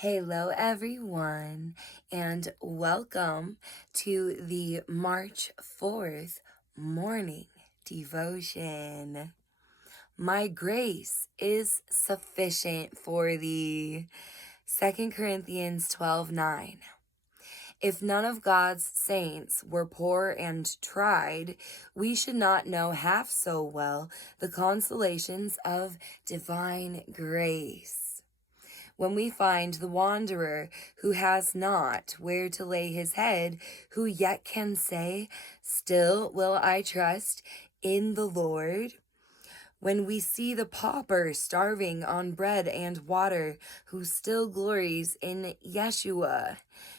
Hello, everyone, and welcome to the March 4th morning devotion. My grace is sufficient for thee. 2 Corinthians 12:9. If none of God's saints were poor and tried, we should not know half so well the consolations of divine grace. When we find the wanderer who has not where to lay his head, who yet can say, "Still will I trust in the Lord." When we see the pauper starving on bread and water, who still glories in Yeshua.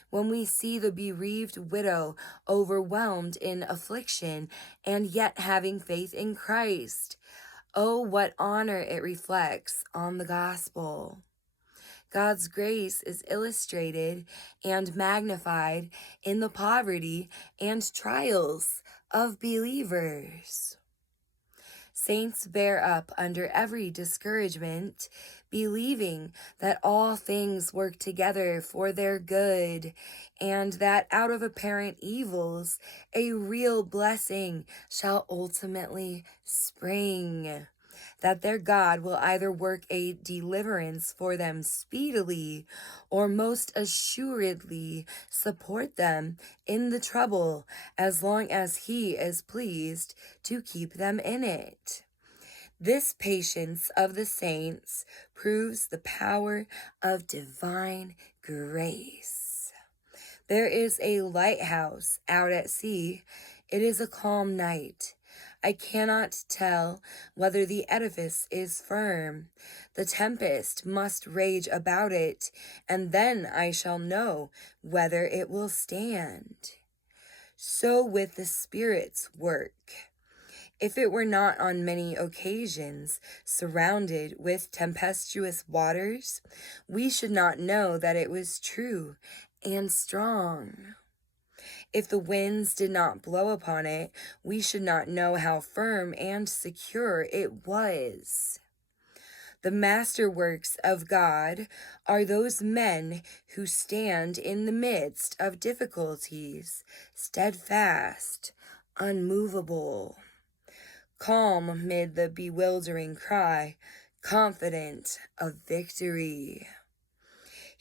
When we see the bereaved widow overwhelmed in affliction and yet having faith in Christ. Oh, what honor it reflects on the gospel. God's grace is illustrated and magnified in the poverty and trials of believers. Saints bear up under every discouragement, believing that all things work together for their good, and that out of apparent evils, a real blessing shall ultimately spring. That their God will either work a deliverance for them speedily or most assuredly support them in the trouble as long as He is pleased to keep them in it. This patience of the saints proves the power of divine grace. There is a lighthouse out at sea. It is a calm night. I cannot tell whether the edifice is firm. The tempest must rage about it, and then I shall know whether it will stand. So with the Spirit's work. If it were not on many occasions surrounded with tempestuous waters, we should not know that it was true and strong. If the winds did not blow upon it, we should not know how firm and secure it was. The masterworks of God are those men who stand in the midst of difficulties, steadfast, unmovable, calm amid the bewildering cry, confident of victory.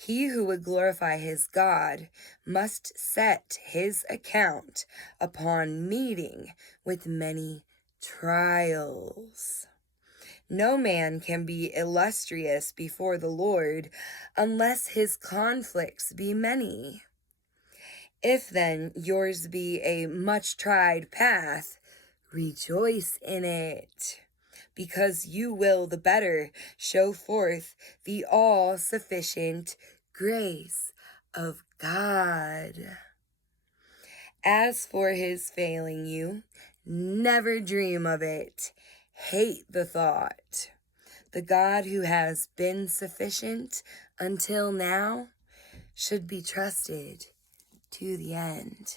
He who would glorify his God must set his account upon meeting with many trials. No man can be illustrious before the Lord unless his conflicts be many. If then yours be a much tried path, rejoice in it, because you will the better show forth the all-sufficient grace of God. As for his failing you, never dream of it. Hate the thought. The God who has been sufficient until now should be trusted to the end.